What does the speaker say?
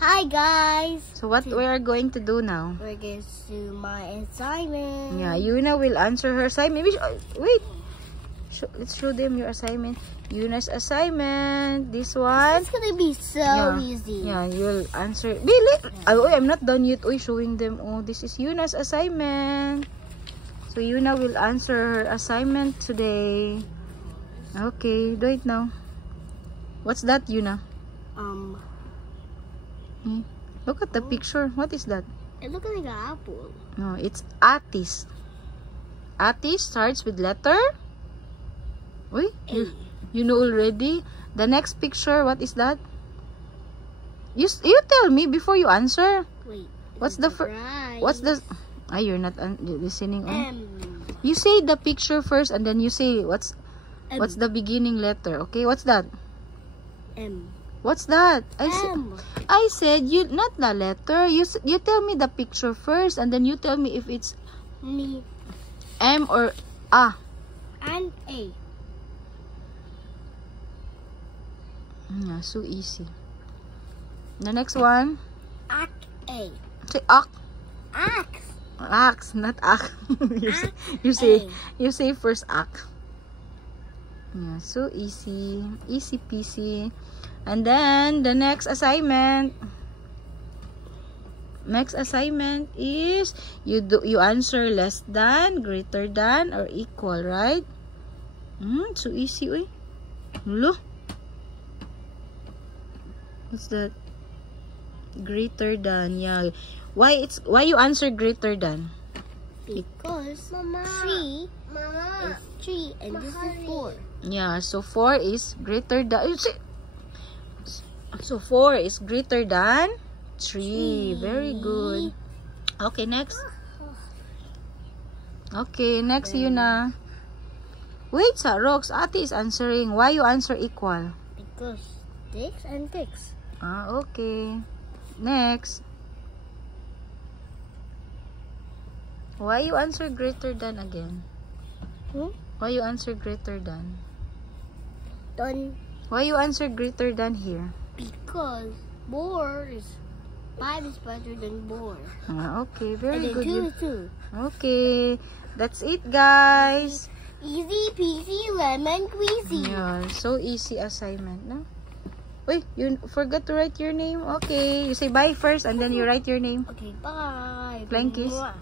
Hi guys. So what we are going to do now? We're going to do my assignment. Yeah, Yuna will answer her assignment. Maybe wait. Let's show them your assignment. Yuna's assignment. This one. It's gonna be so easy. Yeah, you'll answer. Billy. Oh, I'm not done yet. Oh, showing them. Oh, this is Yuna's assignment. So Yuna will answer her assignment today. Okay, do it now. What's that, Yuna? Look at the picture. What is that? It looks like an apple. No, it's Atis. Atis starts with letter. Wait, you know already. The next picture, what is that? You tell me before you answer. Wait. What's the first? What's the? Ah, you're not listening. You say the picture first, and then you say what's the beginning letter. Okay, what's that? M. What's that? M. I said you not the letter. You tell me the picture first, and then you tell me if it's M or A. And A. Yeah, so easy. The next one. A. Say ak. Axe. Axe, not ak. you say first ak. Yeah, so easy. Easy peasy. And then the next assignment. Next assignment is you answer less than, greater than, or equal, right? So easy, uy. Look. What's that? Greater than, yeah. Why you answer greater than? Because 3 is 3 and this is 4. Yeah, so 4 is greater than. So 4 is greater than 3. Very good. Okay, next. Okay, next Yuna. Wait, sa Rox, Ate is answering. Why you answer equal? Because this and this. Ah, okay. Next. Why you answer greater than again? Why you answer greater than? Why you answer greater than here? Because 5 is better than 4. Ah, okay, very and then good. 2 is 2. Okay, that's it, guys. Easy peasy lemon squeezy. Yeah, so easy assignment, no? Wait, you forgot to write your name? Okay, you say bye first and then you write your name. Okay, bye. Flying kiss. Mwah.